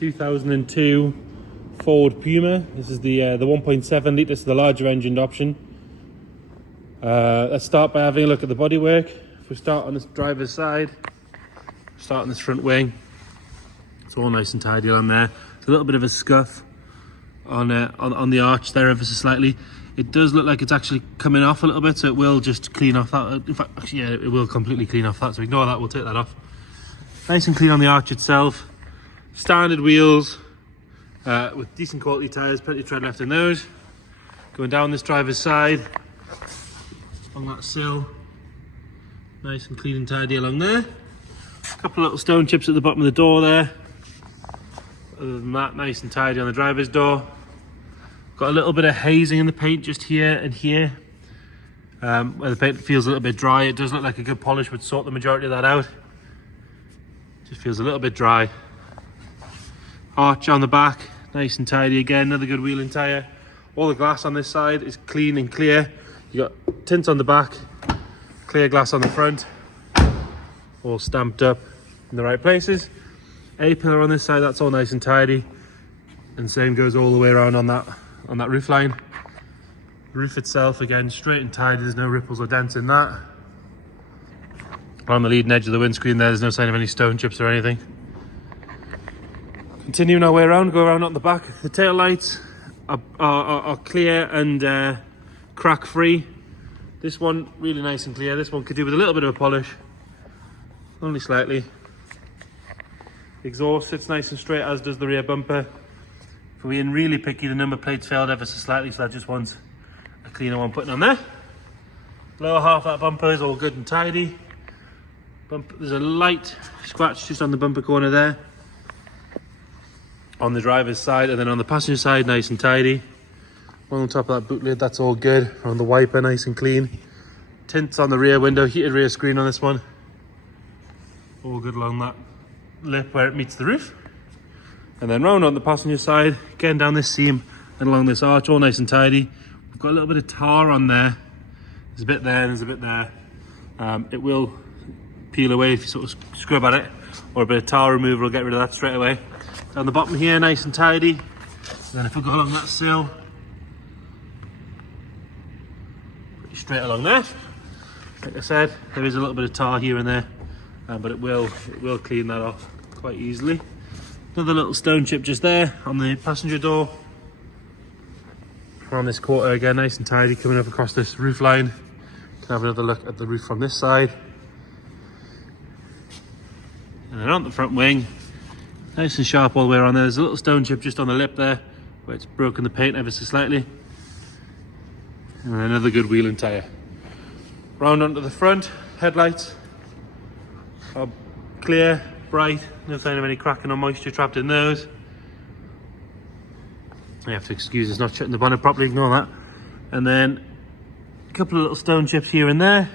2002 Ford Puma. This is the 1.7 litre, so the larger engined option. Let's start by having a look at the bodywork. If we start on this driver's side, start on this front wing, it's all nice and tidy on there. There's a little bit of a scuff on the arch there ever so slightly. It does look like it's actually coming off a little bit, so it will just clean off that. In fact, actually, yeah, it will completely clean off that, so ignore that, we'll take that off. Nice and clean on the arch itself. Standard wheels with decent quality tyres, plenty of tread left in those. Going down this driver's side, on that sill, nice and clean and tidy along there. A couple of little stone chips at the bottom of the door there. Other than that, nice and tidy on the driver's door. Got a little bit of hazing in the paint just here and here. Where the paint feels a little bit dry. It does look like a good polish would sort the majority of that out. Just feels a little bit dry. Arch on the back, nice and tidy again. Another good wheeling tyre. All the glass on this side is clean and clear. You got tint on the back, clear glass on the front. All stamped up in the right places. A-pillar on this side, that's all nice and tidy. And same goes all the way around on that roof line. The roof itself, again, straight and tidy. There's no ripples or dents in that. On the leading edge of the windscreen there's no sign of any stone chips or anything. Continuing our way around, go around on the back. The tail lights are clear and crack free. This one, really nice and clear. This one could do with a little bit of a polish. Only slightly. The exhaust sits nice and straight, as does the rear bumper. If we're being really picky, the number plate's failed ever so slightly, so that just wants a cleaner one putting on there. Lower half of that bumper is all good and tidy. There's a light scratch just on the bumper corner there. On the driver's side, and then on the passenger side, nice and tidy. One on top of that boot lid, that's all good. On the wiper, nice and clean. Tints on the rear window, heated rear screen on this one. All good along that lip where it meets the roof. And then round on the passenger side, again down this seam and along this arch, all nice and tidy. We've got a little bit of tar on there. There's a bit there and there's a bit there. It will peel away if you sort of scrub at it, or a bit of tar remover will get rid of that straight away. Down the bottom here, nice and tidy. And then if we go along that sill, pretty straight along there. Like I said, there is a little bit of tar here and there, but it will clean that off quite easily. Another little stone chip just there on the passenger door. Around this quarter again, nice and tidy, coming up across this roof line. Can have another look at the roof from this side. And then on the front wing, nice and sharp all the way around there. There's a little stone chip just on the lip there, where it's broken the paint ever so slightly. And then another good wheeling tyre. Round onto the front, headlights are clear, bright, no sign of any cracking or moisture trapped in those. You have to excuse us not shutting the bonnet properly, ignore that. And then a couple of little stone chips here and there.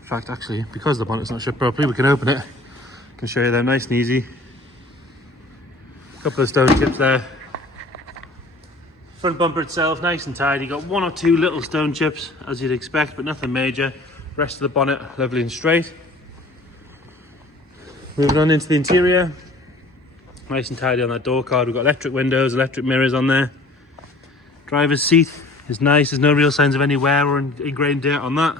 In fact, actually, because the bonnet's not shut properly, we can open it. I can show you them nice and easy. A couple of stone chips there. Front bumper itself, nice and tidy. Got one or two little stone chips, as you'd expect, but nothing major. Rest of the bonnet, lovely and straight. Moving on into the interior. Nice and tidy on that door card. We've got electric windows, electric mirrors on there. Driver's seat is nice. There's no real signs of any wear or ingrained dirt on that.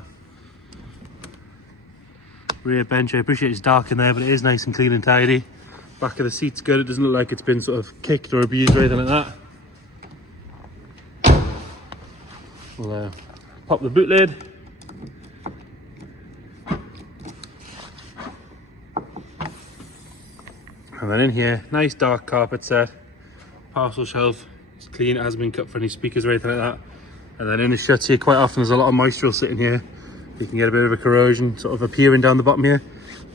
Rear bench, I appreciate it's dark in there, but it is nice and clean and tidy. Back of the seat's good. It doesn't look like it's been sort of kicked or abused or anything like that. We'll pop the boot lid. And then in here, nice dark carpet set. Parcel shelf, it's clean, it hasn't been cut for any speakers or anything like that. And then in the shuts here, quite often there's a lot of moisture sitting here. You can get a bit of a corrosion sort of appearing down the bottom here.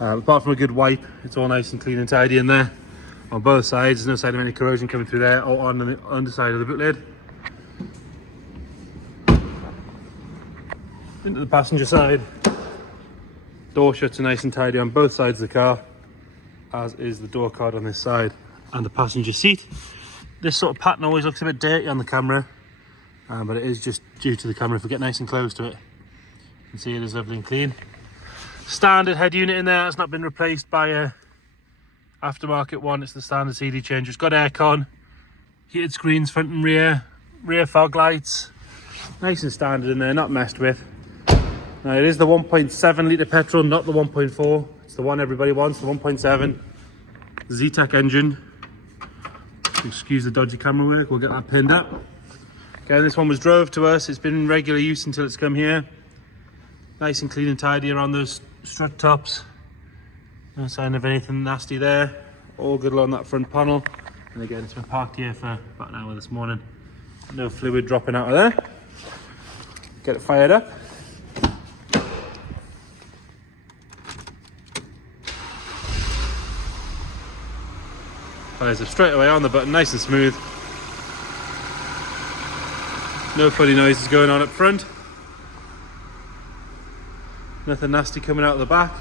Apart from a good wipe, it's all nice and clean and tidy in there. On both sides, there's no sign of any corrosion coming through there or on the underside of the boot lid. Into the passenger side. Door shuts are nice and tidy on both sides of the car, as is the door card on this side and the passenger seat. This sort of pattern always looks a bit dirty on the camera, but it is just due to the camera. If we get nice and close to it, you can see it is lovely and clean. Standard head unit in there, that's not been replaced by Aftermarket one, it's the standard CD change. It's got aircon, heated screens front and rear, rear fog lights. Nice and standard in there, not messed with. Now it is the 1.7 litre petrol, not the 1.4. It's the one everybody wants, the 1.7. Z-Tech engine. Excuse the dodgy camera work, we'll get that pinned up. Okay, this one was drove to us. It's been in regular use until it's come here. Nice and clean and tidy around those strut tops. No sign of anything nasty there. All good along that front panel. And again, it's been parked here for about an hour this morning. No fluid dropping out of there. Get it fired up. Fires up straight away on the button, nice and smooth. No funny noises going on up front. Nothing nasty coming out of the back.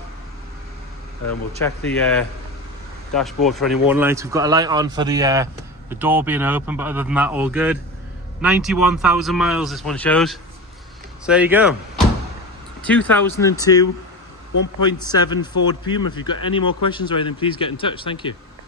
And we'll check the dashboard for any warning lights. We've got a light on for the door being open, but other than that, all good. 91,000 miles this one shows. So there you go. 2002 1.7 Ford Puma. If you've got any more questions or anything, please get in touch. Thank you.